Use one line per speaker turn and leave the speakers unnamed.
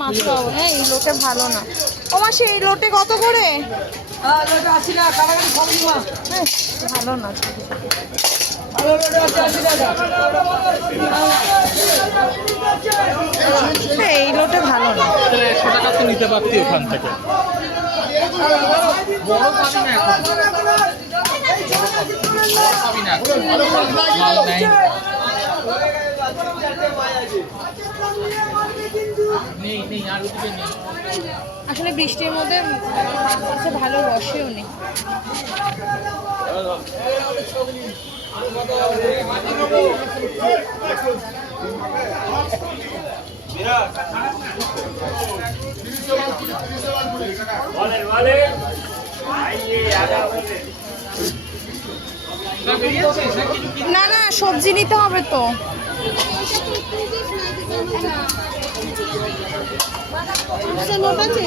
মাছ পাবো হ্যাঁ এই লোটে ভালো না। ও মাসি এই লোটে কত করে?
হ্যাঁ
হ্যাঁ, ভালো না।
ভালো লোটা আছে আশি টাকা।
হ্যাঁ, এই লোটে ভালো না।
একশো টাকা তো নিতে পারতি ওখান থেকে। মাল নেই।
আসলে বৃষ্টির মধ্যে ভালো রসেও নেই
না না
সবজি নিতে হবে তো।
নোট আছে